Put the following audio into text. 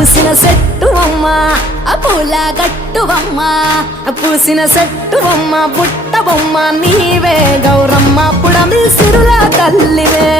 పూసిన చెట్టువమ్మ పూల గట్టువమ్మ పూసిన చెట్టువమ్మ బుట్ట బొమ్మ నీవే గౌరమ్మ పుడమి సిరుల తల్లివే